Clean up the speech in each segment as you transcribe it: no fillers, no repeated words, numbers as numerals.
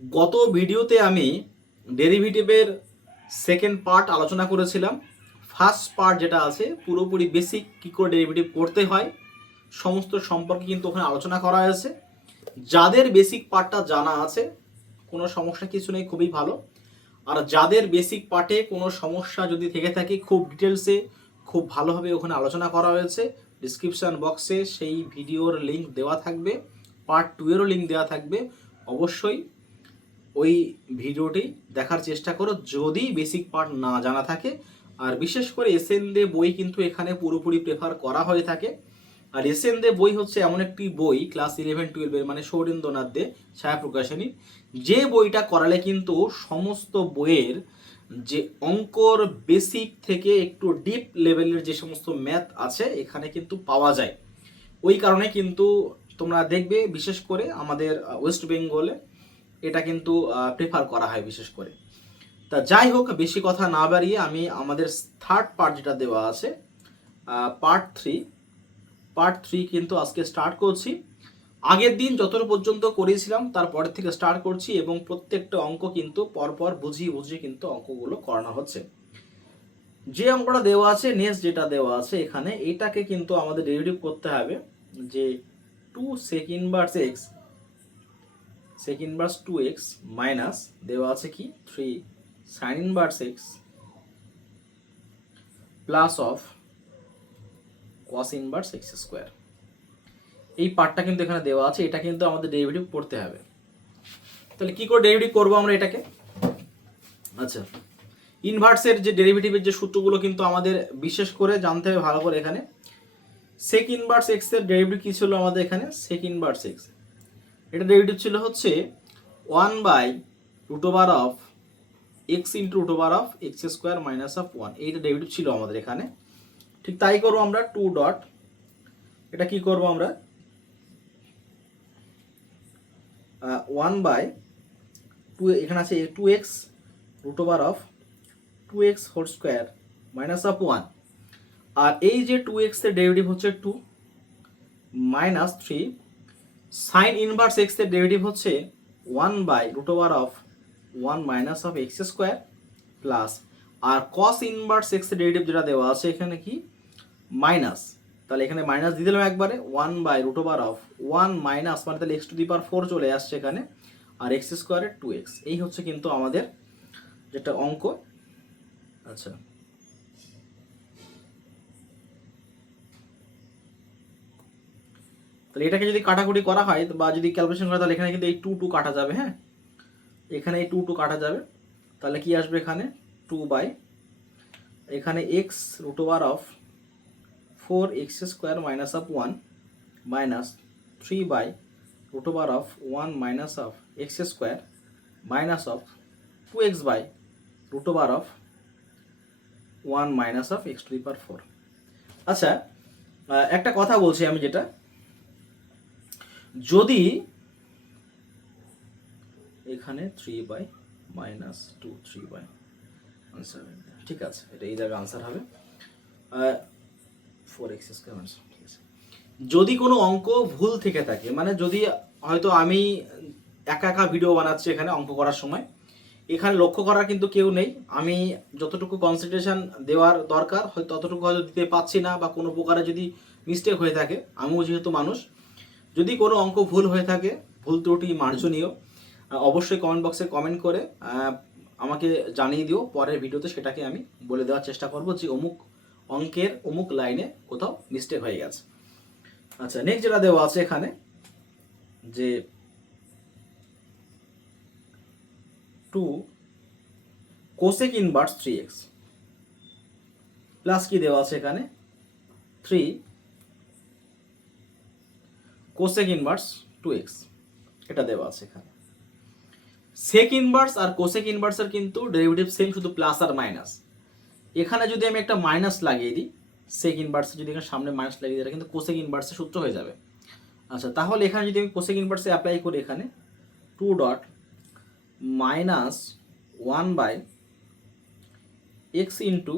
গত ভিডিওতে আমি ডেরিভেটিভের সেকেন্ড পার্ট আলোচনা করেছিলাম। ফার্স্ট পার্ট যেটা আছে পুরোপুরি বেসিক কী করে ডেরিভেটিভ করতে হয় সমস্ত সম্পর্কে কিন্তু ওখানে আলোচনা করা হয়েছে। যাদের বেসিক পার্টটা জানা আছে কোনো সমস্যা কিছু নেই, খুবই ভালো। আর যাদের বেসিক পার্টে কোনো সমস্যা যদি থেকে থাকে খুব ডিটেলসে খুব ভালোভাবে ওখানে আলোচনা করা হয়েছে। ডিসক্রিপশান বক্সে সেই ভিডিওর লিঙ্ক দেওয়া থাকবে, পার্ট 2 এরও লিঙ্ক দেওয়া থাকবে। অবশ্যই ওই ভিডিওটি দেখার চেষ্টা করো যদি বেসিক পার্ট না জানা থাকে। আর বিশেষ করে এসএন দে বই কিন্তু এখানে পুরোপুরি প্রেফার করা হয়ে থাকে। আর এসএন দে বই হচ্ছে এমন একটি বই ক্লাস 11-12 মানে সৌরেন্দ্রনাথ দে ছায়া প্রকাশনী, যে বইটা করালে কিন্তু সমস্ত বইয়ের যে অঙ্কর বেসিক থেকে একটু ডিপ লেভেলের যে সমস্ত ম্যাথ আছে এখানে কিন্তু পাওয়া যায়। ওই কারণে কিন্তু তোমরা দেখবে বিশেষ করে আমাদের ওয়েস্ট বেঙ্গলে এটা কিন্তু প্রেফার করা হয় বিশেষ করে। তা যাই হোক, বেশি কথা না বাড়িয়ে আমি আমাদের থার্ড পার্ট যেটা দেওয়া আছে পার্ট থ্রি কিন্তু আজকে স্টার্ট করছি। আগের দিন যতটা পর্যন্ত করেছিলাম তারপরের থেকে স্টার্ট করছি এবং প্রত্যেকটা অঙ্ক কিন্তু পরপর বুঝিয়ে বুঝিয়ে কিন্তু অঙ্কগুলো করানো হচ্ছে। যে অঙ্কটা দেওয়া আছে নেক্সট যেটা দেওয়া আছে এখানে, এটাকে কিন্তু আমাদের ডেরিভেটিভ করতে হবে যে 2 sec inverse x sec inverse 2x minus দেওয়া আছে কি 3 sin inverse x plus of cos inverse x square. এই পার্টটা কিন্তু এখানে দেওয়া আছে, এটা কিন্তু আমাদের ডেরিভেটিভ করতে হবে। তাহলে কি করে ডেরিভেটিভ করবো আমরা এটাকে? আচ্ছা, ইনভার্সের যে ডেরিভেটিভের যে সূত্রগুলো কিন্তু আমাদের বিশেষ করে জানতে হবে ভালো করে। এখানে সেক ইনভার্স এক্স এর ডেরিভেটিভ কি ছিল আমাদের এখানে? সেক ইনভার্স এক্স এটা ডেরিভেটিভ ছিল হচ্ছে 1/√(x x square minus of 1)। এইটা ডেরিভেটিভ ছিল আমাদের এখানে। ঠিক তাই করবো আমরা 2 ডট, এটা কি করবো আমরা 1/2, এখানে আছে 2x√(2x whole square minus of 1)। আর এই যে 2x এর ডেরিভেটিভ হচ্ছে 2 মাইনাস 3 সাইন ইনভার্স এক্স এর ডেরিভেটিভ হচ্ছে 1/√(1 minus of x square plus, আর কস ইনভার্স এক্স এর ডেরিভেটিভ যেটা দেওয়া আছে এখানে কি মাইনাস, তাহলে এখানে মাইনাস দিয়ে দিলাম একবারে 1/√(1 মাইনাস মানে তাহলে x⁴ চলে আসছে এখানে, আর এক্স স্কোয়ারের 2x। এই হচ্ছে কিন্তু আমাদের যেটা অঙ্ক। আচ্ছা, তাহলে এটাকে যদি কাটাকুটি করা হয় বা যদি ক্যালকুলেশন করা তাহলে এখানে কিন্তু এই 2 কাটা যাবে। হ্যাঁ, এখানে এই 2 কাটা যাবে, তাহলে কি আসবে এখানে 2 বাই এখানে x⁴(4x square minus of 1) minus 3/√(1 minus of x square minus of 2x/√(1 minus of x⁴। আচ্ছা, একটা কথা বলছি আমি, যেটা যদি এখানে 3/-2 3/, আনসার ঠিক আছে, এটা এই জায়গায় আনসার হবে 4x স্কোয়ার মাইনাস। ঠিক আছে, যদি কোনো অঙ্ক ভুল থেকে থাকে, মানে যদি হয়তো আমি একা একা ভিডিও বানাচ্ছি এখানে অঙ্ক করার সময়, এখানে লক্ষ্য করার কিন্তু কেউ নেই, আমি যতটুকু কনসেন্ট্রেশন দেওয়ার দরকার হয়তো ততটুকু হয়তো দিতে পারছি না, বা কোনো প্রকারে যদি মিস্টেক হয়ে থাকে, আমিও যেহেতু মানুষ, যদি কোনো অঙ্ক ভুল হয়ে থাকে ভুল ত্রুটি মার্জনীয়, অবশ্যই কমেন্ট বক্সে কমেন্ট করে আমাকে জানিয়ে দিও। পরের ভিডিওতে সেটাকে আমি বলে দেওয়ার চেষ্টা করব যে অমুক অঙ্কের অমুক লাইনে কোথাও মিস্টেক হয়ে গেছে। আচ্ছা, নেক্সট যেটা দেওয়া আছে এখানে যে 2 কোসেক ইনভার্স 3x প্লাস কি দেওয়া আছে এখানে 3 কোসেক ইনভার্স 2x, এটা দেওয়া আছে এখানে। সেক ইনভার্স আর কোসেক ইনভার্সের কিন্তু ডেরিভেটিভ সেম, শুধু প্লাস আর মাইনাস। এখানে যদি আমি একটা মাইনাস লাগিয়ে দিই, সেক ইনভার্সে যদি এখানে সামনে মাইনাস লাগিয়ে দিই, এটা কিন্তু কোসেক ইনভার্সের সূত্র হয়ে যাবে। আচ্ছা, তাহলে এখানে যদি আমি কোসেক ইনভার্সে অ্যাপ্লাই করি, এখানে 2 dot minus 1/x into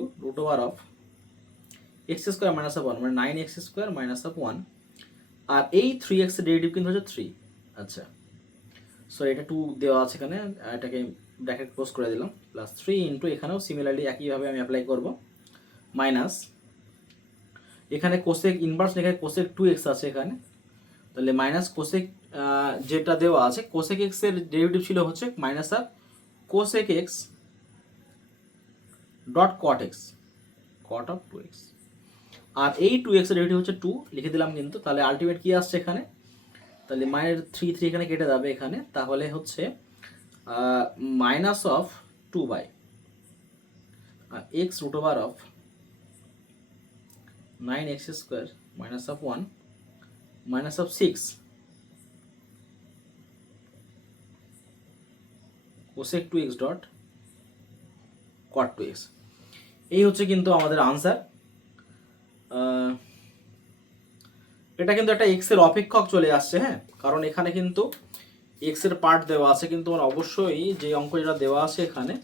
(x square minus of 1) মানে 9x স্কোয়ার মাইনাস অফ 1, আর এই 3x এর ডেরিভেটিভ কিন্তু হচ্ছে 3। আচ্ছা, সো এটা 2 দেওয়া আছে এখানে, এটাকে ব্র্যাকেট ক্লোজ করে দিলাম, প্লাস 3 ইন্টু এখানেও সিমিলারলি একইভাবে আমি অ্যাপ্লাই করব, মাইনাস এখানে কোসেক ইনভার্স লেখা কোসেক 2x আছে এখানে, তাহলে মাইনাস কোসেক যেটা দেওয়া আছে কোসেক এক্স এর ডেরিভেটিভ ছিল হচ্ছে মাইনাস আর cosec x dot cot x cot of 2x, আর এই 2x এর ডেরিভেটিভ হচ্ছে 2 লিখে দিলাম কিন্তু, তাহলে আলটিমেট কি আসছে এখানে, তাহলে মাইনাস 3 এখানে কেটে যাবে এখানে, তাহলে হচ্ছে minus of 2 by x root over of 9x square minus of 1 minus of 6 cosec 2x dot cot 2x। এই হচ্ছে কিন্তু আমাদের আনসার। এটা কিন্তু একটা এক্স এর অপেক্ষক চলে আসছে, হ্যাঁ, কারণ এখানে কিন্তু এক্স এর পার্ট দেওয়া আছে, কিন্তু আমার অবশ্যই যে অঙ্ক যেটা দেওয়া আছে এখানে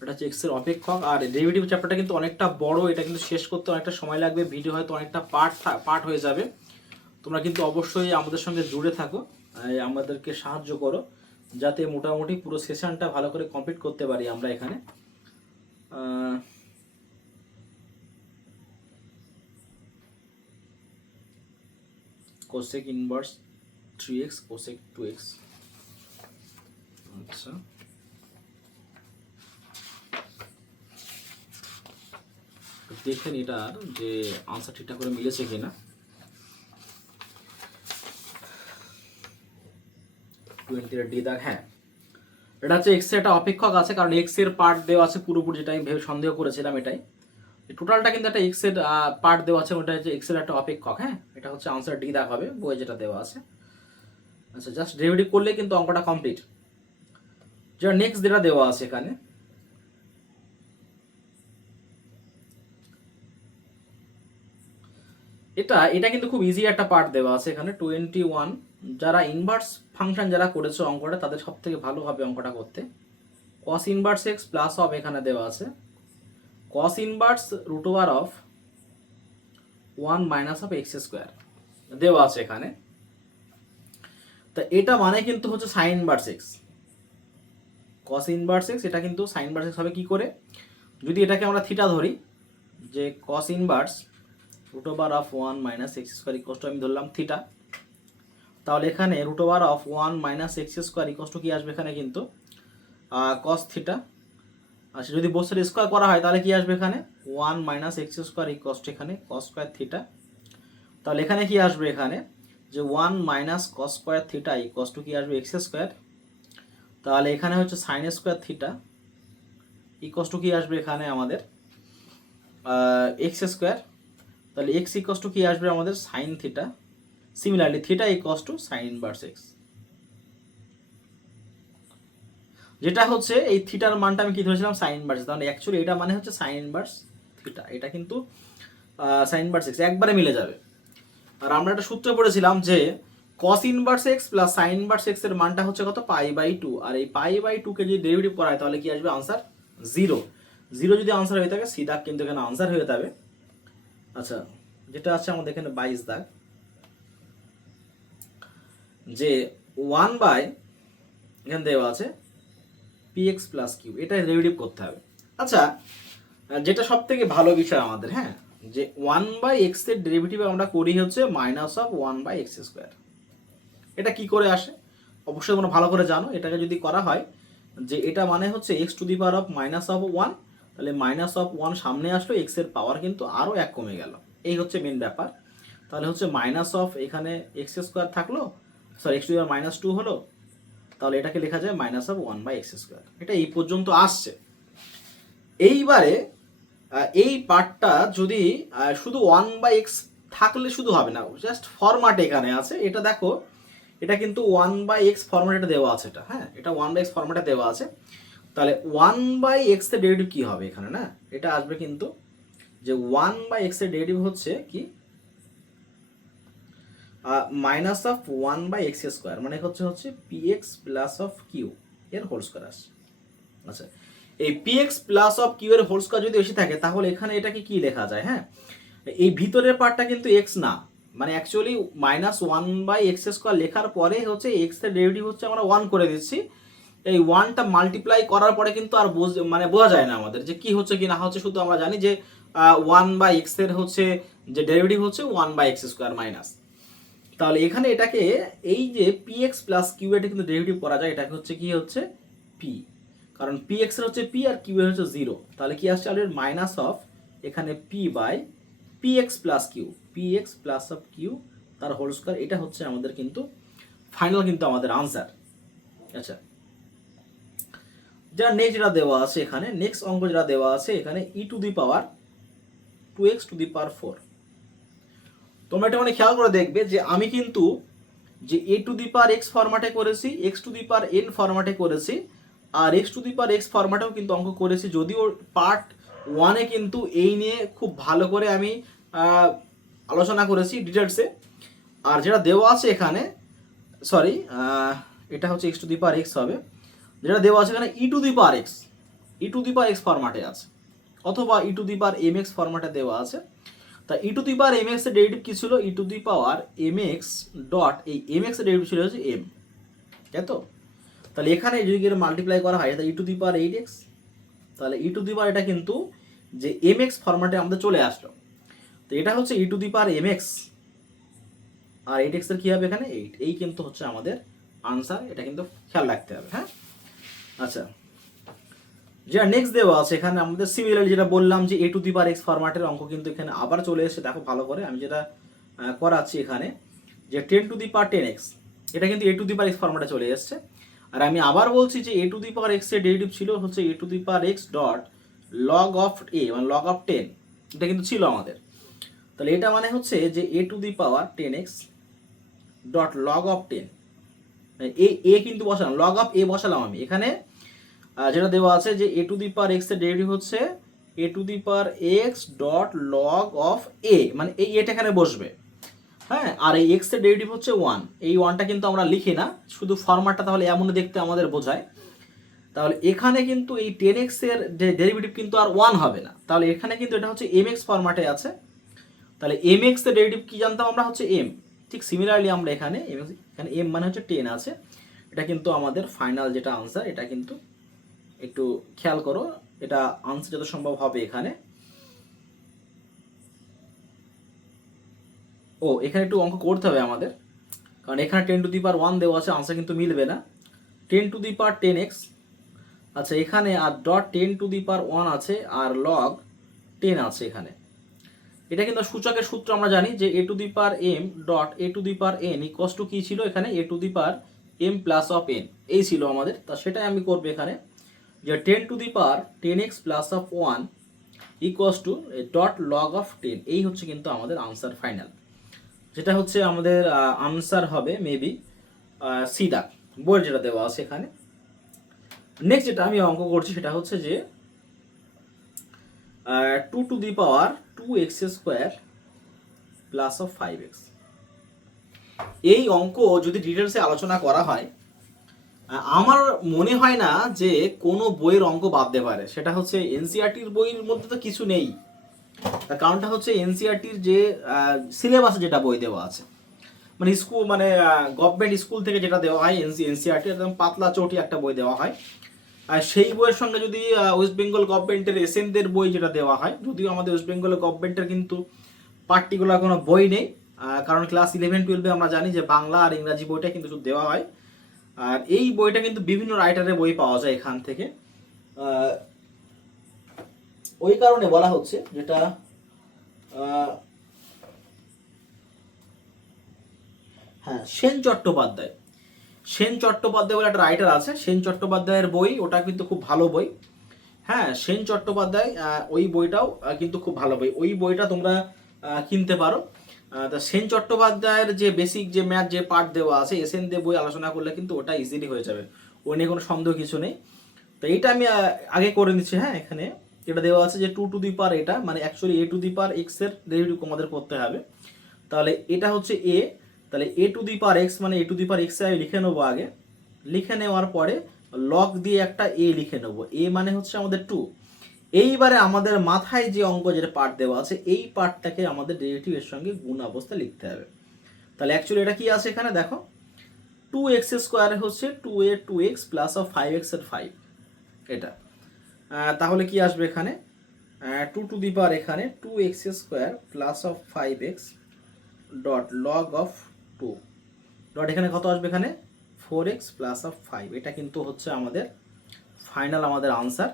এটা হচ্ছে এক্স এর অপেক্ষক। আর ডেরিভেটিভ চ্যাপ্টারটা কিন্তু অনেকটা বড়, এটা কিন্তু শেষ করতে অনেকটা সময় লাগবে, ভিডিও হয়তো অনেকটা পার্ট হয়ে যাবে। তোমরা কিন্তু অবশ্যই আমাদের সঙ্গে জুড়ে থাকো, আমাদেরকে সাহায্য করো যাতে মোটামুটি পুরো সেশনটা ভালো করে কমপ্লিট করতে পারি আমরা এখানে। Cosec inverse 3x cosec 2x, আচ্ছা দেখেন এটার যে আনসার ঠিকঠাক করে মিলেছে কিনা। 20 এর ডি দাগ, হ্যাঁ এটা হচ্ছে এক্স এর একটা অপেক্ষক আছে, কারণ এক্স এর পার্ট দেওয়া আছে পুরোপুরি, যেটা আমি ভেবে সন্দেহ করেছিলাম এটাই, টোটালটা কিন্তু একটা এক্স এর পার্ট দেওয়া আছে, ওটা হচ্ছে এক্স এর একটা অপেক্ষক, হ্যাঁ এটা হচ্ছে আনসার ডি দাগ হবে বইয়ে যেটা দেওয়া আছে। আচ্ছা জাস্ট ডেরিভেটিভ করলে কিন্তু অঙ্কটা কমপ্লিট। যেটা নেক্সট যেটা দেওয়া আছে এখানে, এটা কিন্তু খুব ইজি একটা পার্ট দেওয়া আছে এখানে 21, যারা ইনভার্স ফাংশন যারা করেছে অঙ্কটা তাদের সব থেকে ভালো হবে অঙ্কটা করতে। Cos inverse x plus of এখানে দেওয়া আছে cos inverse root over of 1 minus of x square দেওয়া আছে এখানে। তা এটা মানে কিন্তু হচ্ছে sine inverse x, cos inverse x, এটা কিন্তু সাইন ইনভার্স এক্স হবে কি করে, যদি এটাকে আমরা থিটা ধরি, যে cos inverse root over of 1 minus x square equals to আমি ধরলাম থিটা, তাহলে এখানে root over of 1 minus x square equals to কি আসবে এখানে কিন্তু কস থিটা। আচ্ছা যদি বোথ সাইড স্কোয়ার করা হয় তাহলে কি আসবে এখানে 1 minus x square equals two এখানে কস স্কোয়ার থিটা, তাহলে এখানে কি আসবে এখানে যে 1 minus cos square theta equals to কি আসবে এক্স স্কোয়ার, তাহলে এখানে হচ্ছে sine square theta equals to কি আসবে এখানে আমাদের এক্স স্কোয়ার, তাহলে এক্স ইকোয়াস টু কি আসবে আমাদের sine theta, similarly theta equals to sign inverse x, যেটা হচ্ছে এই থিটার মানটা আমি কি ধরেছিলাম সাইন ইনভার্স, তাহলে অ্যাকচুয়ালি এটা মানে হচ্ছে সাইন ইনভার্স থিটা, এটা কিন্তু সাইন ইনভার্স এক্স একবারে মিলে যাবে। আর আমরা একটা সূত্র পড়েছিলাম যে cos inverse x plus sign inverse x এর মানটা হচ্ছে কত π/2, আর এই π/2 কে যদি ডেরিভেটিভ করা হয় তাহলে কি আসবে আনসার 0, 0 যদি আনসার হয়ে থাকে সি দাগ কিন্তু এখানে আনসার হয়ে যাবে। আচ্ছা যেটা আছে আমাদের এখানে 22 দাগ, যে 1 বাই এখানে দেওয়া আছে px প্লাস কিউ, এটা ডেরিভেটিভ করতে হবে। আচ্ছা যেটা সব থেকে ভালো বিষয় আমাদের, হ্যাঁ যে 1/x এর ডেরিভেটিভ আমরা করি হচ্ছে মাইনাস অফ 1/x স্কোয়ার, এটা কি করে আসে অবশ্যই তোমরা ভালো করে জানো। এটাকে যদি করা হয় যে এটা মানে হচ্ছে x two the power of minus of 1, তাহলে মাইনাস অফ 1 সামনে আসলো, x এর পাওয়ার কিন্তু আরও 1 কমে গেল, এই হচ্ছে মেন ব্যাপার। তাহলে হচ্ছে মাইনাস অফ এখানে এক্স স্কোয়ার থাকলো, সরি x টু দি পাওয়ার -2 হলো, তাহলে এটাকে লেখা যায় মাইনাস অফ 1/x স্কোয়ার, এটা এই পর্যন্ত আসছে। এইবারে এই পার্টটা যদি শুধু 1/x থাকলে শুধু হবে না, জাস্ট ফরম্যাট এখানে আছে, এটা দেখো এটা কিন্তু 1/x ফরম্যাটে দেওয়া আছে, এটা হ্যাঁ এটা 1/x ফরম্যাটে দেওয়া আছে, তাহলে 1/x এর ডেরিভেটিভ কি হবে এখানে, না এটা আসবে কিন্তু যে 1/x এর ডেরিভেটিভ হচ্ছে কি মাইনাস অফ 1/x স্কোয়ার, মানে হচ্ছে px প্লাস অফ কিউ এর হোল স্কোয়ার আসছে। আচ্ছা এই px প্লাস অফ কিউ এর হোল স্কোয়ার যদি বেশি থাকে তাহলে এখানে এটাকে কি লেখা যায়, হ্যাঁ এই ভিতরের পার্টটা কিন্তু x না, মানে অ্যাকচুয়ালি -1/x² লেখার পরে হচ্ছে x এর ডেরিভেটিভ হচ্ছে আমরা 1 করে দিচ্ছি। এই 1টা মাল্টিপ্লাই করার পরে কিন্তু আর মানে বোঝা যায় না আমাদের যে কি হচ্ছে কি না হচ্ছে, শুধু আমরা জানি যে 1/x এর হচ্ছে যে ডেরিভেটিভ হচ্ছে 1/x² মাইনাস। তাহলে এখানে এটাকে এই যে px প্লাস q এটা কিন্তু ডেরিভেটিভ করা যায়, এটাকে হচ্ছে কি হচ্ছে p, কারণ px এর হচ্ছে p আর q এর হচ্ছে 0, তাহলে কি আসছে আমাদের মাইনাস অফ এখানে p by px plus q, px plus of q তার হোল স্কয়ার, এটা হচ্ছে আমাদের কিন্তু ফাইনাল কিন্তু আমাদের আনসার। আচ্ছা, যা নেক্সট যেটা দেওয়া আছে এখানে, নেক্সট অঙ্ক যেটা দেওয়া আছে এখানে e⁴ তোমরা এটা মানে খেয়াল করে দেখবে যে আমি কিন্তু যে a⁴x ফরম্যাটে করেছি, x⁴n ফরম্যাটে করেছি, আর x⁴x ফরম্যাটেও কিন্তু অঙ্ক করেছি, যদিও পার্ট 1-এ কিন্তু এই নিয়ে খুব ভালো করে আমি আলোচনা করেছি ডিটেলসে। আর যেটা দেওয়া আছে এখানে, সরি এটা হচ্ছে x⁴x হবে, যেটা দেওয়া আছে এখানে e⁴x ফরম্যাটে আছে, অথবা e⁴mx ফরম্যাটে দেওয়া আছে। তা e⁴mx এর ডেরিভেটিভ কি ছিল, e⁴mx ডট এই mx এর ডেরিভেটিভ ছিল হচ্ছে m, তাই তো? তাহলে এখানে যদি মাল্টিপ্লাই করা হয় তাহলে e⁴8x, তাহলে এটা কিন্তু যে mx ফরম্যাটে আমাদের চলে আসলো, তো এটা হচ্ছে e⁴mx আর 8x এর কি হবে এখানে 8, এই কিন্তু হচ্ছে আমাদের আনসার, এটা কিন্তু খেয়াল রাখতে হবে। হ্যাঁ, আচ্ছা, যেটা নেক্সট দেওয়া আছে এখানে আমাদের সিমিলারলি যেটা বললাম যে a⁴x ফরম্যাটের অঙ্ক কিন্তু এখানে আবার চলে এসেছে, দেখো ভালো করে আমি যেটা করাচ্ছি এখানে যে 10⁻10x, এটা কিন্তু a⁴x ফরম্যাটে চলে এসেছে। আর আমি আবার বলছি যে a⁴x এর ডেরিভেটিভ ছিল হচ্ছে a⁴x dot log of a, মানে লগ অফ 10, এটা কিন্তু ছিল আমাদের। তাহলে এটা মানে হচ্ছে যে a⁴10x ডট লগ অফ 10, এ কিন্তু বসালাম, লগ অফ a বসালাম আমি এখানে, যেটা দেওয়া আছে যে a⁴x এর ডেরিভেটিভ হচ্ছে a⁴x dot log of a, মানে এই এটা এখানে বসবে। হ্যাঁ, আর এই x এর ডেরিভেটিভ হচ্ছে 1, এই 1টা কিন্তু আমরা লিখি না, শুধু ফরম্যাটটা তাহলে এমন দেখতে আমাদের বোঝায়। তাহলে এখানে কিন্তু এই 10x এর ডেরিভেটিভ কিন্তু আর 1 হবে না, তাহলে এখানে কিন্তু এটা হচ্ছে mx ফরম্যাটে আছে। তাহলে mx এর ডেরিভেটিভ কি জানতাম আমরা, হচ্ছে m। ঠিক সিমিলারলি আমরা এখানে m মানে হচ্ছে 10 আছে, এটা কিন্তু আমাদের ফাইনাল যেটা আনসার, এটা কিন্তু একটু খেয়াল করো, এটা আনসার যত সম্ভব হবে এখানে। ও এখানে একটু অঙ্ক করতে হবে আমাদের, কারণ এখানে 10⁻1 দেওয়া আছে, আনসার কিন্তু মিলবে না। 10⁻10x, আচ্ছা এখানে আর ডট 10⁻1 আছে আর লগ 10 আছে এখানে, এটা কিন্তু সূচকের সূত্র আমরা জানি যে a⁴m dot a⁴n equals to কি ছিল এখানে a⁴m প্লাস অফ n, এই ছিল আমাদের। তা সেটাই আমি করবো এখানে যে 10⁻10x plus of 1 equals to dot log of 10, এই হচ্ছে কিন্তু আমাদের আনসার ফাইনাল, যেটা হচ্ছে আমাদের আনসার হবে মেবি সিদা বইয়ের যেটা দেওয়া আছে এখানে। নেক্সট যেটা আমি অঙ্ক করছি সেটা হচ্ছে যে 2⁻2x² প্লাস অফ 5x, এই অঙ্ক যদি ডিটেলসে আলোচনা করা হয় আমার মনে হয় না যে কোনো বইয়ের অঙ্ক বাদ দিতে পারে, সেটা হচ্ছে এনসিইআরটির বইয়ের মধ্যে তো কিছু নেই, তার কারণটা হচ্ছে এনসিইআরটির যে সিলেবাসে যেটা বই দেওয়া আছে, মানে স্কুল মানে গভর্নমেন্ট স্কুল থেকে যেটা দেওয়া হয় এনসিইআরটি একদম পাতলা চটি একটা বই দেওয়া হয়, আর সেই বইয়ের সঙ্গে যদি ওয়েস্ট বেঙ্গল গভর্নমেন্টের এসএনদের বই যেটা দেওয়া হয়, যদিও আমাদের ওয়েস্ট বেঙ্গল গভর্নমেন্টের কিন্তু পার্টিকুলার কোনো বই নেই, কারণ ক্লাস 11-12 আমরা জানি যে বাংলা আর ইংরাজি বইটা কিন্তু শুধু দেওয়া হয়, আর এই বইটা কিন্তু বিভিন্ন রাইটারের বই পাওয়া যায় এখান থেকে, ওই কারণে বলা হচ্ছে যেটা হ্যাঁ সেন চট্টোপাধ্যায় বলে একটা রাইটার আছে, সেন চট্টোপাধ্যায়ের বই, ওটা কিন্তু খুব ভালো বই। হ্যাঁ, সেন চট্টোপাধ্যায় ওই বইটাও কিন্তু খুব ভালো বই, ওই বইটা তোমরা কিনতে পারো। তা সেন চট্টোপাধ্যায়ের যে বেসিক যে ম্যাথ যে পার্ট দেওয়া আছে এসএন দিয়ে বই আলোচনা করলে কিন্তু ওটা ইজিলি হয়ে যাবে, ওই নিয়ে কোনো সন্দেহ কিছু নেই। তো এইটা আমি আগে করে নিচ্ছি। হ্যাঁ, এখানে এটা দেওয়া আছে যে 2 এটা মানে অ্যাকচুয়ালি a⁴x এর ডেরিভেটিভ আমাদের করতে হবে, তাহলে এটা হচ্ছে a, তাহলে a⁴x মানে a⁴x আমি লিখে নেবো আগে, লিখে নেওয়ার পরে লগ দিয়ে একটা a লিখে নেবো, a মানে হচ্ছে আমাদের 2, এইবারে আমাদের মাথায় যে অঙ্ক যেটা পার্ট দেওয়া আছে এই পার্টটাকে আমাদের ডেরিভেটিভের সঙ্গে গুণ অবস্থা লিখতে হবে। তাহলে অ্যাকচুয়ালি এটা কি আছে এখানে দেখো, 2x স্কোয়ারে হচ্ছে 2a 2x plus of 5x এর 5 এটা। তাহলে কি আসবে এখানে 2 টু দি পাওয়ার এখানে 2x square plus of 5x dot log of 2 dot এখানে কত আসবে এখানে 4x প্লাস অফ 5। এটা কিন্তু হচ্ছে আমাদের ফাইনাল আমাদের আনসার।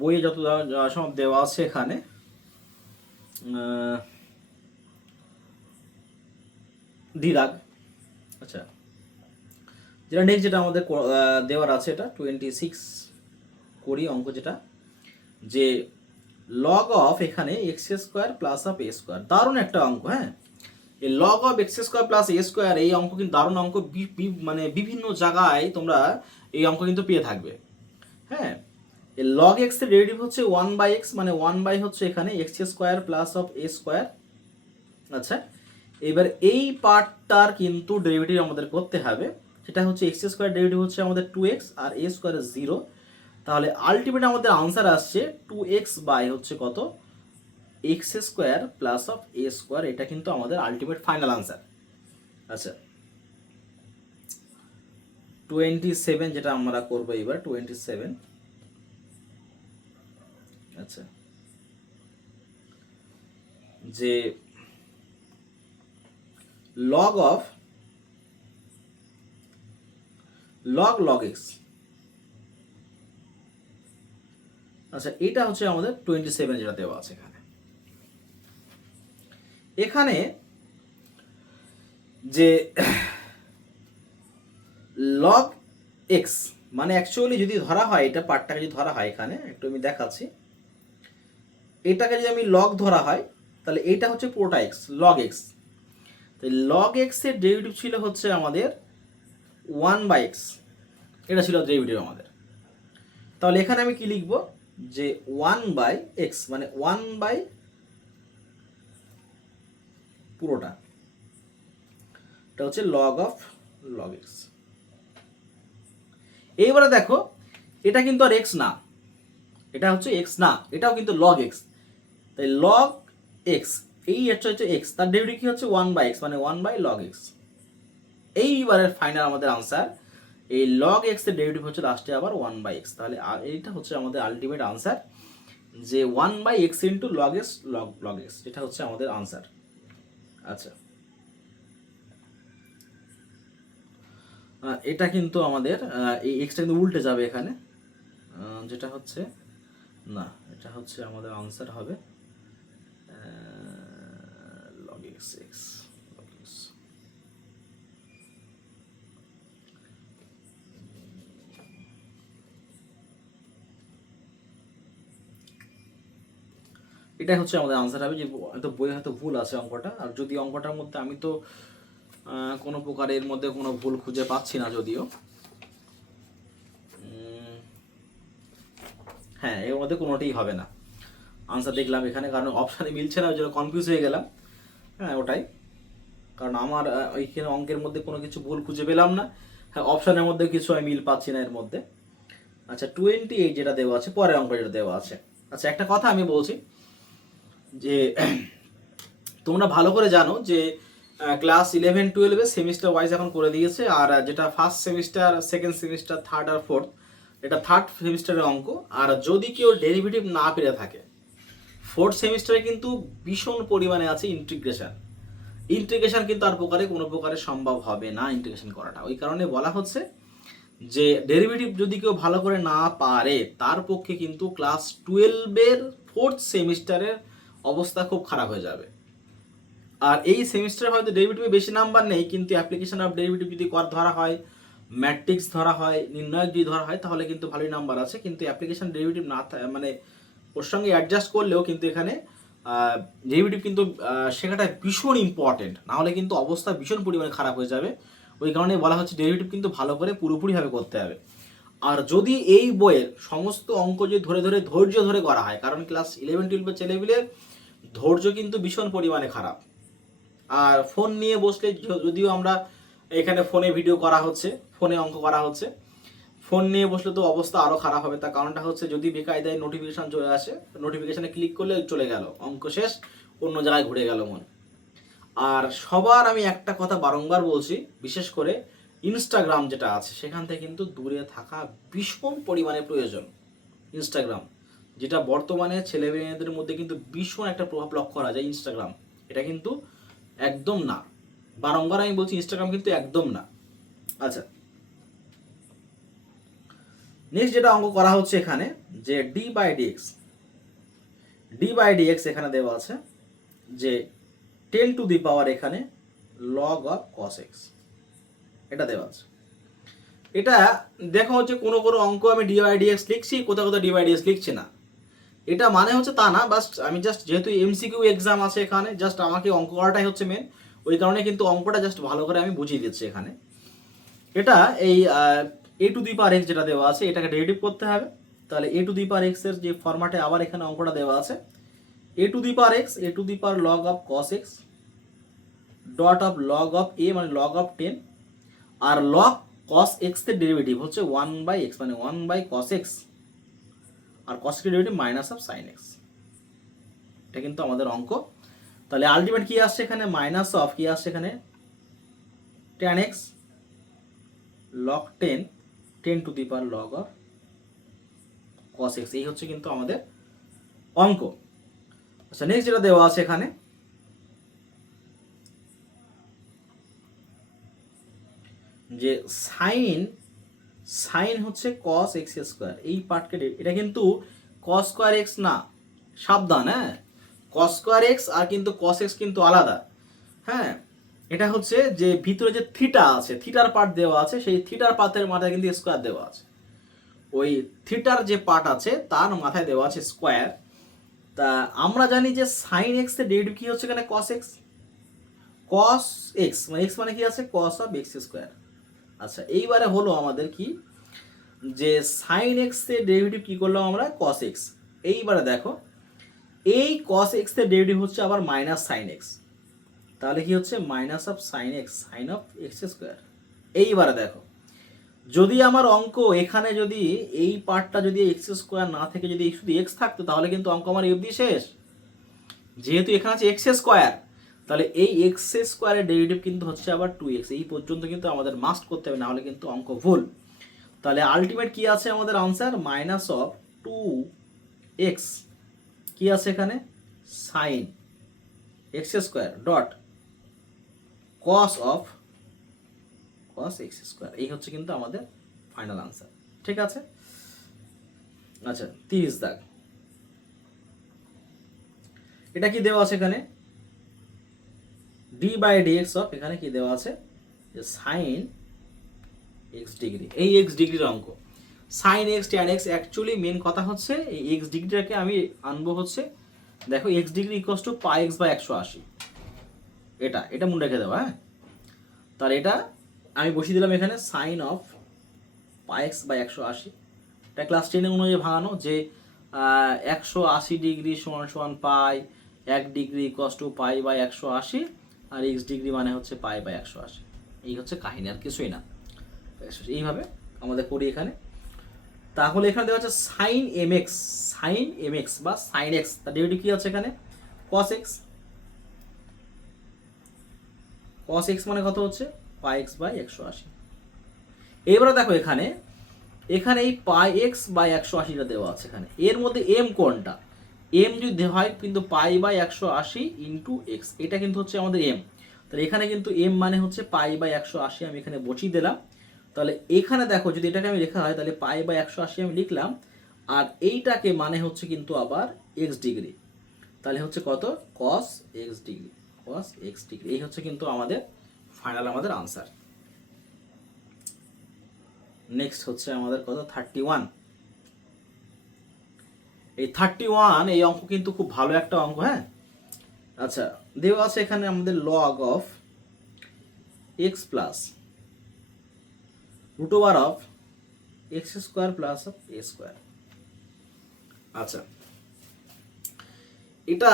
বইয়ে যত সব দেওয়া আছে এখানে দিরাগ। আচ্ছা, যেটা নেক্সট যেটা আমাদের দেওয়ার আছে এটা 26 করি অঙ্ক, যেটা যে লগ অফ এখানে x square plus of a square. দারুণ একটা অঙ্ক। হ্যাঁ, এই log of x square plus A square এই অঙ্ক কিন্তু দারুণ অঙ্ক, মানে বিভিন্ন জায়গায় তোমরা এই অঙ্ক কিন্তু পেয়ে থাকবে। হ্যাঁ, এই লগ এক্স এর ডেরিভেটিভ হচ্ছে 1/x, মানে 1 হচ্ছে এখানে x square plus of a square. আচ্ছা, এবার এই পার্টটার কিন্তু ডেরিভেটিভ আমাদের করতে হবে, সেটা হচ্ছে এক্স স্কোয়ার ডেরিভেটিভ হচ্ছে আমাদের 2x আর এ স্কোয়ার 0। তাহলে আলটিমেট আমাদের আনসার আসছে 2x বাই হচ্ছে কত x square plus of a square. এটা কিন্তু আমাদের আলটিমেট ফাইনাল আনসার। আচ্ছা, 27 যেটা আমরা করবো এবার 27। আচ্ছা, যে লগ অফ লগ এক্স। আচ্ছা, এটা হচ্ছে আমাদের 27 যেটা দেওয়া আছে এখানে। এখানে যে লগ এক্স মানে অ্যাকচুয়ালি যদি ধরা হয়, এটা পার্টটাকে যদি ধরা হয় এখানে একটু আমি দেখাচ্ছি, এটাকে যদি আমি লগ ধরা হয় তাহলে এটা হচ্ছে পুরোটা এক্স, লগ এক্স। তাই লগ এক্স এর ডেরিভেটিভ ছিল হচ্ছে আমাদের 1/x, এটা ছিল ডেরিভেটিভ আমাদের। তাহলে এখানে আমি কি লিখব, যে 1/x মানে 1 পুরোটা, এটা হচ্ছে লগ অফ লগ এক্স। এইবারে দেখো, এটা কিন্তু আর এক্স না, এটা হচ্ছে এক্স না, এটাও কিন্তু লগ এক্স। তাই লগ এক্স এই হচ্ছে এক্স, তার ডেরিভেটিভ কি হচ্ছে 1/x মানে 1/log x। এইবারের ফাইনাল আমাদের আনসার, এই লগ এক্স এর ডেরিভেটিভ হচ্ছে লাস্টে আবার 1/x। তাহলে এইটা হচ্ছে আমাদের আলটিমেট আনসার, যে 1/x into log x log x, এটা হচ্ছে আমাদের আনসার। আচ্ছা, এটা কিন্তু আমাদের এই এক্সটা কিন্তু উল্টে যাবে এখানে, যেটা হচ্ছে না, এটা হচ্ছে আমাদের আনসার হবে log x x log x। এটা হচ্ছে আমাদের আনসার হবে। যে হয়তো বই হয়তো ভুল আছে অঙ্কটা, আর যদি অঙ্কটার মধ্যে আমি তো কোনো প্রকারের মধ্যে কোনো ভুল খুঁজে পাচ্ছি না যদিও। হ্যাঁ, এর মধ্যে কোনোটাই হবে না আনসার দেখলাম এখানে, কারণ অপশানে মিলছে না, ওই জন্য কনফিউজ হয়ে গেলাম। হ্যাঁ, ওটাই কারণ আমার ওইখানে অঙ্কের মধ্যে কোনো কিছু ভুল খুঁজে পেলাম না। হ্যাঁ, অপশানের মধ্যে কিছু আমি মিল পাচ্ছি না এর মধ্যে। আচ্ছা, 28 যেটা দেওয়া আছে, পরের অঙ্ক যেটা দেওয়া আছে। আচ্ছা, একটা কথা আমি বলছি, যে তোমরা ভালো করে জানো যে ক্লাস 11-12 সেমিস্টার ওয়াইজ এখন করে দিয়েছে, আর যেটা first semester, second semester, third আর ফোর্থ, এটা থার্ড সেমিস্টারের অঙ্ক। আর যদি কেউ ডেরিভেটিভ না পেরে থাকে, ফোর্থ সেমিস্টারে কিন্তু ভীষণ পরিমাণে আছে ইন্টিগ্রেশন। ইন্টিগ্রেশন কিন্তু আর কোনো প্রকারে সম্ভব হবে না ইন্টিগ্রেশন করাটা। ওই কারণে বলা হচ্ছে যে ডেরিভেটিভ যদি কেউ ভালো করে না পারে, তার পক্ষে কিন্তু ক্লাস 12-এর ফোর্থ সেমিস্টারের অবস্থা খুব খারাপ হয়ে যাবে। আর এই সেমিস্টারে হয়তো ডেরিভেটিভে বেশি নাম্বার নেই, কিন্তু অ্যাপ্লিকেশন অফ ডেরিভেটিভ যদি ধরা হয়, ম্যাট্রিক্স ধরা হয়, নির্ণায়ক যদি ধরা হয়, তাহলে কিন্তু ভালোই নাম্বার আছে। কিন্তু অ্যাপ্লিকেশন ডেরিভেটিভ না মানে ওর সঙ্গে অ্যাডজাস্ট করলেও কিন্তু এখানে ডেরিভেটিভ কিন্তু শেখাটা ভীষণ ইম্পর্টেন্ট, নাহলে কিন্তু অবস্থা ভীষণ পরিমাণে খারাপ হয়ে যাবে। ওই কারণে বলা হচ্ছে ডেরিভেটিভ কিন্তু ভালো করে পুরোপুরিভাবে করতে হবে। আর যদি এই বইয়ের সমস্ত অঙ্ক যদি ধৈর্য ধরে করা হয়, কারণ ক্লাস 11-12 ছেলেপিলের ধৈর্য কিন্তু ভীষণ পরিমাণে খারাপ। আর ফোন নিয়ে বসলে, যদিও আমরা এখানে ফোনে ভিডিও করা হচ্ছে, ফোনে অঙ্ক করা হচ্ছে, ফোন নিয়ে বসলে তো অবস্থা আরও খারাপ হবে। তার কারণটা হচ্ছে যদি বেকায়দায় নোটিফিকেশান চলে আসে, নোটিফিকেশানে ক্লিক করলে চলে গেল, অঙ্ক শেষ, অন্য জায়গায় ঘুরে গেল মন। আর সবার আমি একটা কথা বারংবার বলছি, বিশেষ করে ইনস্টাগ্রাম যেটা আছে সেখান থেকে কিন্তু দূরে থাকা ভীষণ পরিমাণে প্রয়োজন। ইনস্টাগ্রাম যেটা বর্তমানে ছেলেমেয়েদের মধ্যে কিন্তু ভীষণ একটা প্রভাব লক্ষ্য করা যায়। ইনস্টাগ্রাম এটা কিন্তু একদম না, বারংবার আমি বলছি ইনস্টাগ্রাম কিন্তু একদম না। আচ্ছা, নেক্সট যেটা অঙ্ক করা হচ্ছে এখানে যে ডি বাই ডিএক্স এখানে দেওয়া আছে যে 10 টু দি পাওয়ার এখানে লগ অফ কস এক্স, এটা দেওয়া আছে। এটা দেখা হচ্ছে কোনো কোনো অঙ্ক আমি ডি/ডিএক্স লিখছি, কোথাও কোথাও ডি/ডিএক্স লিখছি না। এটা মানে হচ্ছে তা না, বাস আমি জাস্ট যেহেতু এমসিকিউ এক্সাম আছে এখানে, জাস্ট আমাকে অঙ্ক করাটাই হচ্ছে মেন, ওই কারণে কিন্তু অঙ্কটা জাস্ট ভালো করে আমি বুঝিয়ে দিচ্ছি এখানে। এটা এই এ টু দি পাওয়ার এক্স যেটা দেওয়া আছে এটাকে ডেরিভেটিভ করতে হবে। তাহলে এ টু দি পাওয়ার এক্স এর যে ফরম্যাটে আবার এখানে অঙ্কটা দেওয়া আছে, A to the power X A to the power log of cos X dot of log of A মানে লগ অফ 10, আর লগ কস এক্স এর ডেরিভেটিভ হচ্ছে 1/x মানে 1/cos x, আর cos এর derivative minus of sin x। এটা কিন্তু আমাদের অঙ্ক। তাহলে আলটিমেট কি আসছে এখানে, মাইনাস অফ কি আসছে এখানে tan x log 10 two the power log of cos x, এই হচ্ছে কিন্তু আমাদের অঙ্ক। আচ্ছা, নেক্সট যেটা দেওয়া আছে এখানে যে সাইন হচ্ছে cos x স্কোয়ার, এই পার্টকে এটা কিন্তু cos স্কোয়ার x না, সাবধান, হ্যাঁ, cos স্কোয়ার x আর কিন্তু cos x কিন্তু আলাদা। হ্যাঁ, এটা হচ্ছে যে ভিতরে যে থিটা আছে, থিটার পার্ট দেওয়া আছে, সেই থিটার পার্টের মাথায় কিন্তু স্কোয়ার দেওয়া আছে। ওই থিটার যে পার্ট আছে তার মাথায় দেওয়া আছে স্কোয়ার। তা আমরা জানি যে সাইন এক্স এর ডেরিভেটিভ কি হচ্ছে এখানে cos x, cos x মানে x মানে কি আছে cos অফ x স্কোয়ার। আচ্ছা, এইবারে হলো আমাদের কি যে সাইন এক্স এর ডেরিভেটিভ কি করলাম আমরা cos x। এইবারে দেখো এই cos x এর ডেরিভেটিভ হচ্ছে আবার মাইনাস সাইন এক্স, তাহলে কি হচ্ছে minus of sine x sine of x square. এইবারে দেখো যদি আমার অঙ্ক এখানে যদি এই পার্টটা যদি এক্স স্কোয়ার না থেকে যদি শুধু এক্স থাকতো তাহলে কিন্তু অঙ্ক আমার এফ দিয়ে শেষ। যেহেতু এখানে আছে এক্স স্কোয়ার, তাহলে এই এক্স স্কোয়ারের ডেরিভেটিভ কিন্তু হচ্ছে আবার 2x, এই পর্যন্ত কিন্তু আমাদের মাস্ট করতে হবে, না হলে কিন্তু অঙ্ক ভুল। তাহলে আলটিমেট কি আছে আমাদের আনসার, মাইনাস অফ 2x কি আছে এখানে sine x square dot cos of cos x square, এই হচ্ছে কিন্তু আমাদের ফাইনাল আনসার। ঠিক আছে। আচ্ছা, 30 দাগ, এটা কি দেওয়া আছে এখানে d/dx অফ এখানে কি দেওয়া আছে যে সাইন x ডিগ্রি, এই x ডিগ্রির অঙ্ক। Sine x tan x actually main কথা হচ্ছে এই x ডিগ্রিটাকে আমি আনবো হচ্ছে, দেখো x degree equals two πx/180, এটা মনে রেখে দেবো। হ্যাঁ, তাহলে এটা আমি বসিয়ে দিলাম এখানে সাইন অফ πx/180, এটা ক্লাস 10 অনুযায়ী ভাঙানো যে 180 ডিগ্রি সমান সমান পাই, 1 ডিগ্রি ইকুয়ালস টু π/180, আর x ডিগ্রি মানে হচ্ছে π/180। এই হচ্ছে কাহিনী, আর কিছুই না। এইভাবে আমাদের করি এখানে। তাহলে এখানে দেওয়া হচ্ছে সাইন mx বা সাইন x, তার ডেরিভেটিভ কি আছে এখানে cos x মানে কত হচ্ছে πx/180। এবারে দেখো এখানে এই πx/180টা দেওয়া আছে এখানে, এর মধ্যে m কোনটা, m যদি হয় কিন্তু π/180 ইন্টু x, এটা কিন্তু হচ্ছে আমাদের m। তাহলে এখানে কিন্তু m মানে হচ্ছে π/180, আমি এখানে বসিয়ে দিলাম। তাহলে এখানে দেখো যদি এটাকে আমি লেখা হয় তাহলে π/180 আমি লিখলাম, আর এইটাকে মানে হচ্ছে কিন্তু আবার x ডিগ্রি, তাহলে হচ্ছে কত cos x ডিগ্রি, এই হচ্ছে কিন্তু আমাদের ফাইনাল আমাদের আনসার। নেক্সট হচ্ছে আমাদের কত 31। এই 31 এই অঙ্ক কিন্তু খুব ভালো একটা অঙ্ক। হ্যাঁ, আচ্ছা, দেওয়া আছে এখানে আমাদের log of x plus root over of x square plus of a square. আচ্ছা, এটা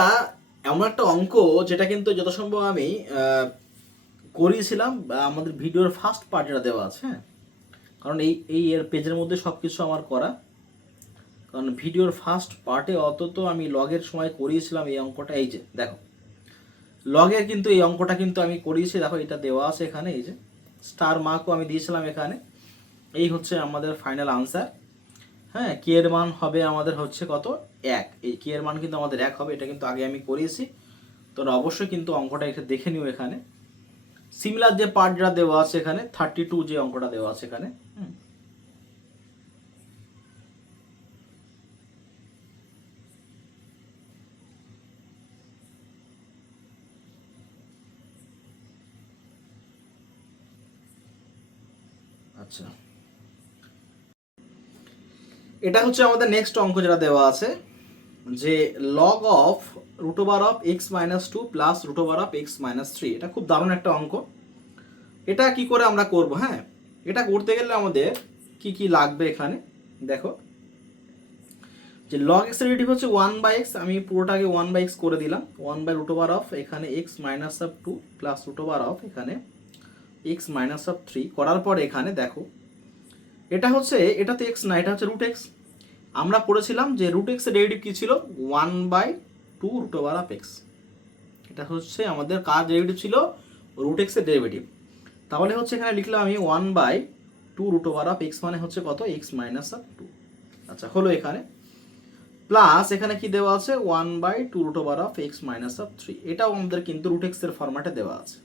এমন একটা অঙ্ক যেটা কিন্তু যথাসম্ভব আমি করিয়েছিলাম আমাদের ভিডিওর ফার্স্ট পার্ট যেটা দেওয়া আছে। হ্যাঁ, কারণ এই এর পেজের মধ্যে সব কিছু আমার করা, কারণ ভিডিওর ফার্স্ট পার্টে অত তো আমি লগের সময় করিয়েছিলাম এই অঙ্কটা। এই যে দেখো লগের কিন্তু এই অঙ্কটা কিন্তু আমি করিয়েছি, দেখো এটা দেওয়া আছে এখানে, এই যে স্টার মার্কও আমি দিয়েছিলাম এখানে। এই হচ্ছে আমাদের ফাইনাল আনসার। হ্যাঁ, কে এর মান হবে আমাদের হচ্ছে কত, 1। এই কে এর মান কিন্তু আমাদের 1 হবে, এটা কিন্তু আগে আমি করিয়েছি। তোমরা অবশ্যই কিন্তু অঙ্কটা এটা দেখে নিও। এখানে সিমিলার যে পার্ট যেটা দেওয়া আছে এখানে 32 যে অঙ্কটা দেওয়া আছে এখানে। আচ্ছা, এটা হচ্ছে আমাদের নেক্সট অঙ্ক যেটা দেওয়া আছে, যে log of root over of x minus 2 plus root over of x minus 3। এটা খুব দারুণ একটা অঙ্ক। এটা কি করে আমরা করব? হ্যাঁ, এটা করতে গেলে আমাদের কি কি লাগবে এখানে দেখো, যে লগ এক্স ডেরিভেটিভ হচ্ছে 1/x, আমি পুরোটাকে 1/x করে দিলাম। 1 বাই রুট ওভার অফ এখানে x minus of 2 plus root over of এখানে এক্স মাইনাস অফ 3 করার পর এখানে দেখো এটা হচ্ছে, এটা তো এক্স না, এটা হচ্ছে রুট এক্স। আমরা পড়েছিলাম যে রুট এক্স এর ডেরিভেটিভ কি ছিল, 1/2 রুট ওভার অফ এক্স। এটা হচ্ছে আমাদের কার ডেরিভেটিভ ছিল, রুট এক্স এর ডেরিভেটিভ। তাহলে হচ্ছে এখানে লিখলাম আমি 1/2 রুট ওভার অফ এক্স মানে হচ্ছে কত, এক্স মাইনাস অফ 2। আচ্ছা হলো এখানে, প্লাস এখানে কি দেওয়া আছে 1/2 root over of x minus of 3। এটাও আমাদের কিন্তু রুট এক্স এর ফরম্যাটে দেওয়া আছে।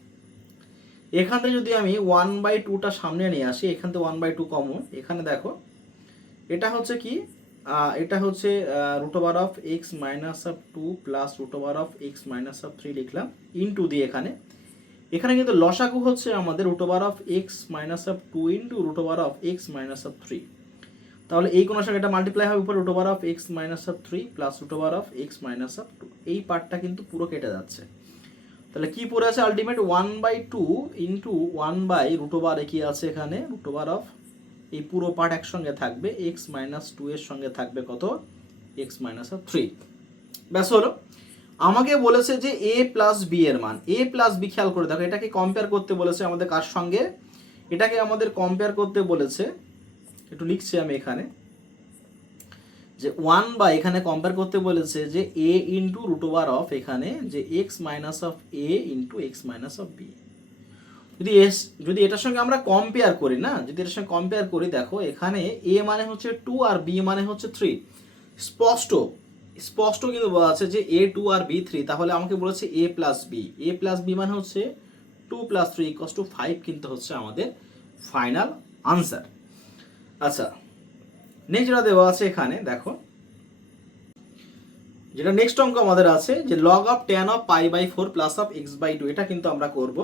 এখান থেকে যদি আমি 1/2টা সামনে নিয়ে আসি, এখান থেকে 1/2 কমন, এখানে দেখো এটা হচ্ছে কি, এটা হচ্ছে root over of x minus of 2 plus root over of x minus of 3 লিখলাম ইনটু দিয়ে এখানে, এখানে কিন্তু লসাগু হচ্ছে আমাদের root over of x minus of 2 into root over of x minus of 3। তাহলে এই কোণের সঙ্গে এটা মাল্টিপ্লাই হবে উপরে root over of x minus of 3 plus root over of x minus of 2। এই পার্টটা কিন্তু পুরো কেটে যাচ্ছে। তাহলে কি পড়ে আছে আলটিমেট 1/2 ইন্টু 1 রুট ওভার কি আছে এখানে, রুট ওভার অফ এই পুরো পার্ট একসঙ্গে থাকবে এক্স মাইনাস 2 এর সঙ্গে থাকবে কত, এক্স মাইনাস অফ 3। ব্যাস হলো। আমাকে বলেছে যে এ প্লাস বি এর মান, এ প্লাস বি, খেয়াল করে দেখো এটাকে কম্পেয়ার করতে বলেছে আমাদের কার সঙ্গে, এটাকে আমাদের কম্পেয়ার করতে বলেছে, একটু লিখছি আমি এখানে, যে 1 এখানে কম্পেয়ার করতে বলেছে যে a into root over of এখানে যে x minus of a into x minus of b. যদি এটার সঙ্গে আমরা কম্পেয়ার করি না, যদি এটার সঙ্গে কম্পেয়ার করি, দেখো এখানে এ মানে হচ্ছে 2 আর বি মানে হচ্ছে 3। স্পষ্ট স্পষ্ট কিন্তু বলা আছে যে এ 2 আর বি 3। তাহলে আমাকে বলেছে এ প্লাস বি, এ প্লাস বি মানে হচ্ছে 2 + 3 = 5 কিন্তু হচ্ছে আমাদের ফাইনাল আনসার। আচ্ছা, নেক্সট যেটা দেওয়া আছে এখানে দেখো, যেটা নেক্সট অঙ্ক আমাদের আছে যে log of tan of π/4 plus of x/2। এটা কিন্তু আমরা করব।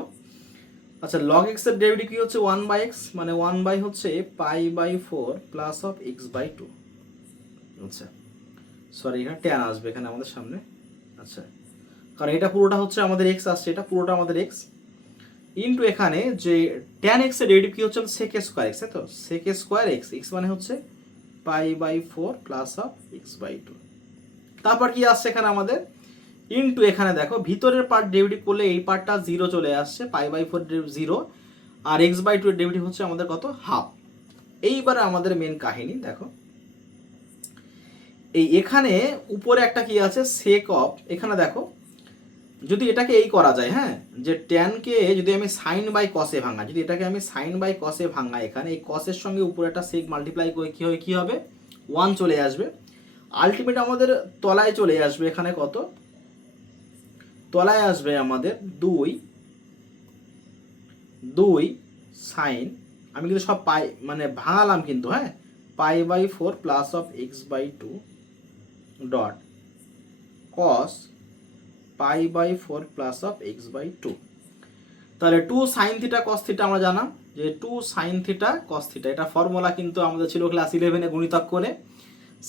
আচ্ছা, log x এর ডেরিভেটিভ কি হচ্ছে 1/x, মানে 1 হচ্ছে π/4 প্লাস অফ x/2। আচ্ছা সরি, এখানে tan আসবে এখানে আমাদের সামনে। আচ্ছা, কারণ এটা পুরোটা হচ্ছে আমাদের x আসছে, এটা পুরোটা আমাদের x ইনটু এখানে যে tan x এর ডেরিভেটিভ কি হচ্ছে sec² x, তাই তো, sec² x, x মানে হচ্ছে π/4 প্লাস অফ x/2। তারপর কি আসছে এখানে আমাদের ইনটু এখানে দেখো ভিতরের পার্ট ডেরিভেটিভ করলে এই পার্টটা 0 চলে আসছে, π/4 0, আর x/2 এর ডেরিভেটিভ হচ্ছে আমাদের কত, হাফ। এইবারে আমাদের মেন কাহিনী দেখো, এই এখানে উপরে একটা কি আছে sec অফ, এখানে দেখো যদি এটাকে এই করা যায়, হ্যাঁ, যে tan কে যদি আমি sin বাই cos এ ভাঙা, যদি এটাকে আমি sin বাই cos এ ভাঙা, এখানে এই cos এর সঙ্গে উপরে একটা sec মাল্টিপ্লাই করে কি হবে 1 চলে আসবে। আলটিমেট আমাদের তলায় চলে আসবে এখানে কত, তলায় আসবে আমাদের 2 সাইন, আমি কিন্তু সব পাই মানে ভাঙালাম কিন্তু, হ্যাঁ, π/4 plus of x/2 dot cos π/4 plus of x/2। তাহলে 2 sin থিটা cos থিটা আমরা জানাম যে 2 sin থিটা cos থিটা, এটা ফর্মুলা কিন্তু আমাদের ছিল ক্লাস 11 এ গণিতক কোণে,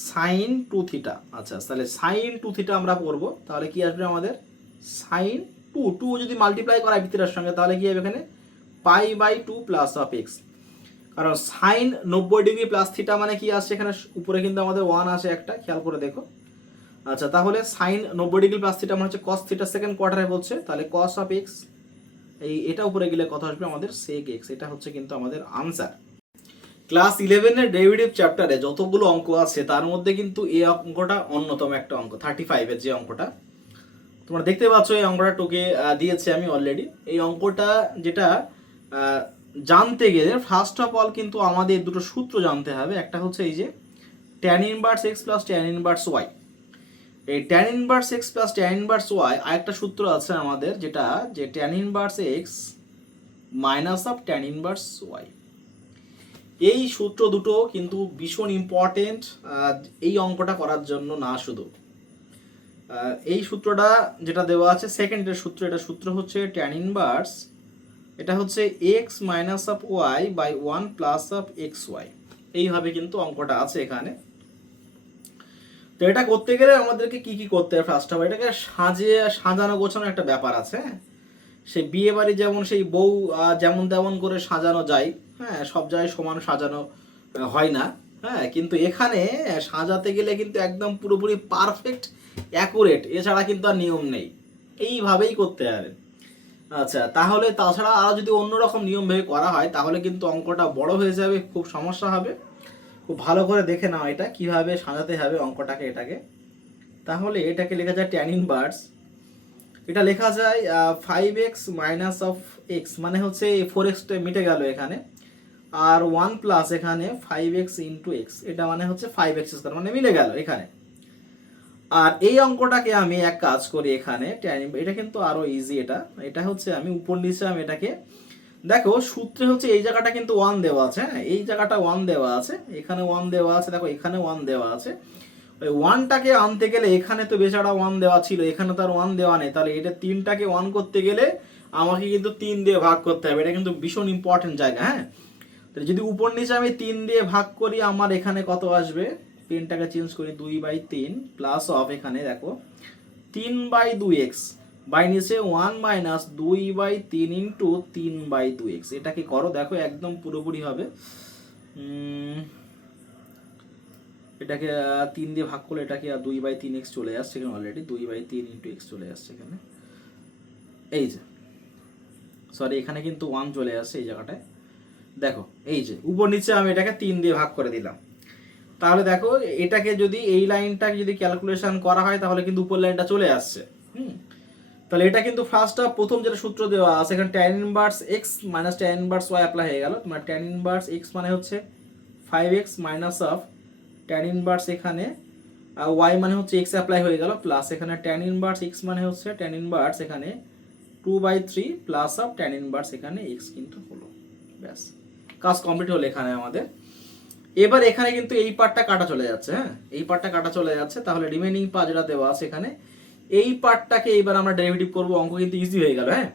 sin 2 থিটা। আচ্ছা, তাহলে sin 2 থিটা আমরা পড়বো, তাহলে কি আসবে আমাদের sin 2 যদি মাল্টিপ্লাই করা ভিতরের সঙ্গে, তাহলে কি হবে এখানে π/2 প্লাস অফ x। কারণ sin 90 ডিগ্রি প্লাস থিটা মানে কি আসছে এখানে উপরে কিন্তু আমাদের 1 আসে একটা, খেয়াল করে দেখো। আচ্ছা, তাহলে sin 90 ডিগ্রি প্লাস থিটা মানে হচ্ছে cos থিটা সেকেন্ড কোয়ার্টারে বলছে, তাহলে cos অফ x, এটা উপরে গেলে কত আসবে আমাদের sec x। এটা হচ্ছে কিন্তু আমাদের আনসার। ক্লাস 11-এর ডেরিভেটিভ চ্যাপ্টারে যতগুলো অঙ্ক আছে তার মধ্যে কিন্তু এই অঙ্কটা অন্যতম একটা অঙ্ক, 35-এর যে অঙ্কটা তোমরা দেখতে পাচ্ছ। এই অঙ্কটা টোকে দিয়েছে আমি অলরেডি। এই অঙ্কটা যেটা জানতে গেলে ফার্স্ট অফ অল কিন্তু আমাদের দুটো সূত্র জানতে হবে। একটা হচ্ছে এই যে tan inverse x plus tan inverse y। এই tan inverse x plus tan inverse y আরেকটা সূত্র আছে আমাদের, যেটা যে tan inverse x minus of tan inverse y। এই সূত্র দুটো কিন্তু ভীষণ ইম্পর্টেন্ট এই অঙ্কটা করার জন্য না শুধু। এই সূত্রটা যেটা দেওয়া আছে সেকেন্ডের সূত্র, এটা সূত্র হচ্ছে tan ইনভার্স, এটা হচ্ছে x minus of y by 1 plus of xy। এইভাবে কিন্তু অঙ্কটা আছে এখানে। তো এটা করতে গেলে আমাদেরকে কি কি করতে হবে? ফার্স্ট অফ অল এটাকে সাজানো গোছানো একটা ব্যাপার আছে। সেই বিয়ে বাড়ি যেমন সেই বউ যেমন তেমন করে সাজানো যায়, হ্যাঁ, সব জায়গায় সমান সাজানো হয় না, হ্যাঁ, কিন্তু এখানে সাজাতে গেলে কিন্তু একদম পুরোপুরি পারফেক্ট অ্যাকুরেট, এছাড়া কিন্তু আর নিয়ম নেই, এইভাবেই করতে হবে। আচ্ছা, তাহলে তাছাড়া আরও যদি অন্যরকম নিয়ম ভেবে করা হয় তাহলে কিন্তু অঙ্কটা বড় হয়ে যাবে, খুব সমস্যা হবে। খুব ভালো করে দেখে নাও এটা কিভাবে সাজাতে হবে অঙ্কটাকে। এটাকে তাহলে এটাকে লেখা যায় tan ইনভার্স, এটা লেখা যায় 5x মাইনাস অফ x, মানে হচ্ছে 4x মিটে গেল এখানে, আর 1 প্লাস এখানে 5x ইন্টু এক্স, এটা মানে হচ্ছে 5x স্কোয়ার, মানে মিলে গেল এখানে। আর এই অঙ্কটাকে আমি এক কাজ করি এখানে এটা কিন্তু আরো ইজি। এটা হচ্ছে আমি উপর নিচে আমি এটাকে দেখো, সূত্রে হচ্ছে এই জায়গাটা কিন্তু 1 দেওয়া আছে, হ্যাঁ, এই জায়গাটা 1 দেওয়া আছে, এখানে 1 দেওয়া আছে, দেখো এখানে 1 দেওয়া আছে। ওই 1টাকে আনতে গেলে এখানে তো বেচারা 1 দেওয়া ছিল, এখানে তো আর 1 দেওয়া নেই, তাহলে এটা 3টাকে 1 করতে গেলে আমাকে কিন্তু 3 দিয়ে ভাগ করতে হবে। এটা কিন্তু ভীষণ ইম্পর্টেন্ট জায়গা, হ্যাঁ। তাহলে যদি উপর নিচে আমি 3 দিয়ে ভাগ করি, আমার এখানে কত আসবে? পেনটাকে চেঞ্জ করি, 2/3 প্লাস অফ এখানে দেখো 3/2x বাই নিচে 1 মাইনাস 2/3 ইন্টু 3/2x। এটাকে করো, দেখো একদম পুরোপুরি হবে। এটাকে 3 দিয়ে ভাগ করলে এটাকে 2/3x চলে আসছে এখানে, অলরেডি 2/3 ইন্টু x চলে আসছে এখানে। এই যে সরি, এখানে কিন্তু 1 চলে আসছে এই জায়গাটায়, দেখো এই যে উপর নিচে আমি এটাকে 3 দিয়ে ভাগ করে দিলাম। তাহলে দেখো এটাকে যদি এই লাইনটাকে যদি ক্যালকুলেশন করা হয় তাহলে কিন্তু উপর লাইনটা চলে আসছে। তাহলে এটা কিন্তু প্রথম যেটা সূত্র দেওয়া আছে এখানে tan inverse x minus tan inverse y apply হয়ে গেল। তোমার tan ইনভার্স x মানে হচ্ছে 5x minus of tan inverse এখানে y মানে হচ্ছে x অ্যাপ্লাই হয়ে গেল, প্লাস এখানে tan ইনভার্স x মানে হচ্ছে tan ইনভার্স এখানে 2/3 প্লাস অফ tan ইনভার্স এখানে x কিন্তু হলো। ব্যাস, কাজ কমপ্লিট হলো এখানে আমাদের। এবার এখানে কিন্তু এই পার্টটা কাটা চলে যাচ্ছে, হ্যাঁ, এই পার্টটা কাটা চলে যাচ্ছে। তাহলে রিমেইনিং পার্ট যেটা দেওয়া আছে এখানে, এই পার্টটাকে এবার আমরা ডেরিভেটিভ করব, অঙ্ক কিন্তু ইজি হয়ে গেল, হ্যাঁ।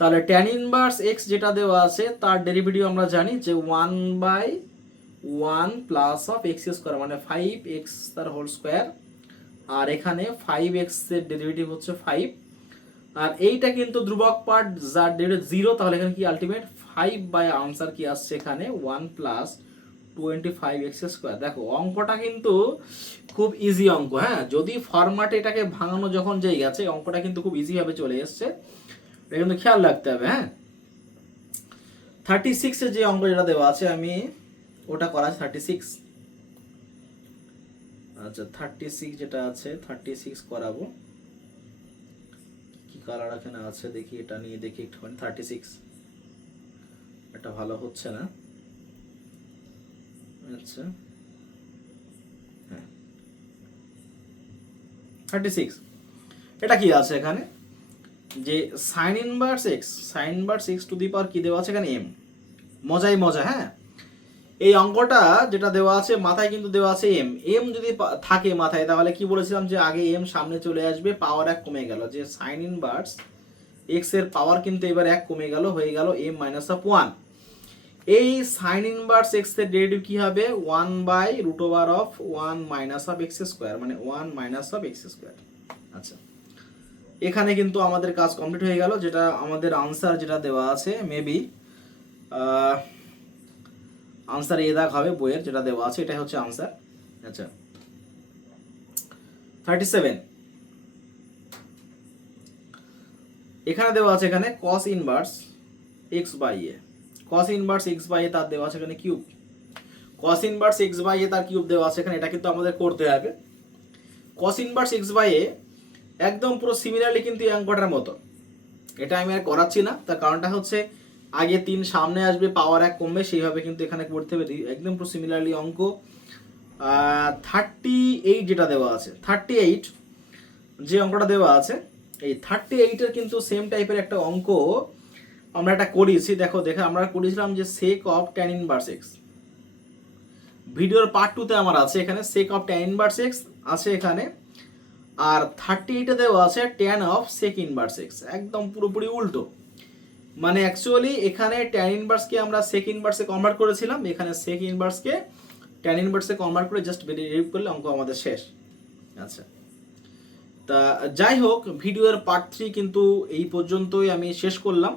তাহলে tan ইনভার্স x যেটা দেওয়া আছে তার ডেরিভেটিভ আমরা জানি যে 1/1 প্লাস অফ x স্কোয়ার, মানে 5x তার হোল স্কোয়ার, আর এখানে 5x এর ডেরিভেটিভ হচ্ছে 5, আর এইটা কিন্তু ধ্রুবক পার্ট যার ডেরিভেটিভ 0, তাহলে এখানে কি আলটিমেট 5 বাই আনসার কি আসছে এখানে 1 প্লাস 25x স্কোয়ার। দেখো অঙ্কটা কিন্তু খুব ইজি অঙ্ক, হ্যাঁ, যদি ফরম্যাটে এটাকে ভাঙানো যখন যেই গেছে অঙ্কটা কিন্তু খুব ইজি ভাবে চলে এসছে, এটা কিন্তু খেয়াল রাখতে হবে, হ্যাঁ। 36 এর যে অঙ্ক যেটা দেওয়া আছে আমি ওটা করা 36। আচ্ছা 36 যেটা আছে 36 করাবো, কি কালার এখানে আছে দেখি, এটা নিয়ে দেখি একটুখানি। 36 এটা ভালো হচ্ছে না, আচ্ছা হ্যাঁ 36 এটা কি আছে এখানে, যে sine inverse X to the power কি দেওয়া আছে এখানে m, মজাই মজা, হ্যাঁ। এই অঙ্কটা যেটা দেওয়া আছে মাথায় কিন্তু দেওয়া আছে m যদি থাকে মাথায়, তাহলে কি বলেছিলাম যে আগে m সামনে চলে আসবে, পাওয়ার 1 কমে গেল, যে সাইন ইনভার্স x এর পাওয়ার কিন্তু এবার 1 কমে গেল, হয়ে গেল m মাইনাস অফ 1। এই সাইন ইনভার্স x এর ডেরিভেটিভ কি হবে 1/√1 মাইনাস অফ x স্কয়ার, মানে 1 মাইনাস অফ x স্কয়ার। আচ্ছা, এখানে কিন্তু আমাদের কাজ কমপ্লিট হয়ে গেল, যেটা আমাদের আনসার যেটা দেওয়া আছে মেবি আনসার এ দাগ হবে বইয়ের যেটা দেওয়া আছে, এটাই হচ্ছে আনসার। আচ্ছা 37 এখানে দেওয়া আছে এখানে cos inverse x by a, cos inverse x by a তার দেওয়া আছে এখানে cube, cos inverse X by A তার কিউব দেওয়া আছে এখানে, এটা কিন্তু আমাদের করতে হবে। কস ইনভার্স এক্স বাই এ একদম পুরো সিমিলারলি কিন্তু এই অঙ্কটার মতো, এটা আমি আর করাচ্ছি না। তার কারণটা হচ্ছে আগে 3 সামনে আসবে, পাওয়ার 1 কমবে, সেইভাবে কিন্তু এখানে করতে হবে। একদম পুরো সিমিলারলি অঙ্ক। 38 যেটা দেওয়া আছে, 38 যে অঙ্কটা দেওয়া আছে, এই 38-এর কিন্তু সেম টাইপের একটা অঙ্ক আমরা একটা করিয়েছি। দেখো আমরা করেছিলাম যে sec of tan inverse x. ভিডিওর পার্ট 2-তে আমার আছে এখানে sec of tan inverse x আছে এখানে, আর 38-এ দেওয়া আছে tan of sec inverse x. একদম পুরোপুরি উল্টো, মানে অ্যাকচুয়ালি এখানে ট্যান ইনভার্সকে আমরা সেক ইনভার্সে কনভার্ট করেছিলাম, এখানে সেক ইনভার্সকে ট্যান ইনভার্সে কনভার্ট করে জাস্ট ডেরিভ করলে অঙ্ক আমাদের শেষ। আচ্ছা, তা যাই হোক, ভিডিওর পার্ট 3 কিন্তু এই পর্যন্তই আমি শেষ করলাম।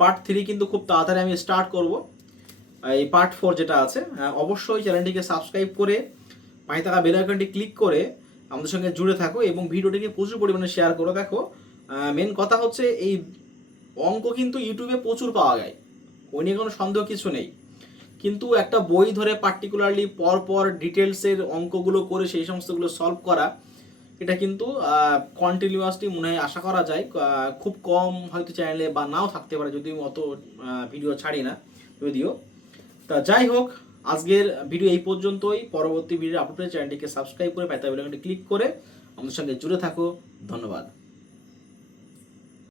পার্ট 3 কিন্তু খুব তাড়াতাড়ি আমি স্টার্ট করব। এই পার্ট 4 যেটা আছে, অবশ্যই চ্যানেলটিকে সাবস্ক্রাইব করে পাশে থাকা বেল আইকনটি ক্লিক করে আমাদের সঙ্গে জুড়ে থাকো এবং ভিডিওটিকে প্রচুর পরিমাণে শেয়ার করো। দেখো মেন কথা হচ্ছে এই অঙ্ক কিন্তু ইউটিউবে প্রচুর পাওয়া যায়, ওই নিয়ে কোনো সন্দেহ কিছু নেই, কিন্তু একটা বই ধরে পার্টিকুলারলি পর ডিটেলসের অঙ্কগুলো করে সেই সমস্তগুলো সলভ করা, এটা কিন্তু কন্টিনিউয়াসলি মনে হয় আশা করা যায় খুব কম হয়তো চ্যানেলে বা নাও থাকতে পারে, যদিও অত ভিডিও ছাড়ি না যদিও। তা যাই হোক, আজকের ভিডিও এই পর্যন্তই। পরবর্তী ভিডিও আপলোডে চ্যানেলটিকে সাবস্ক্রাইব করে পাশে বেল আইকনটি ক্লিক করে আমাদের সঙ্গে জুড়ে থাকো। ধন্যবাদ।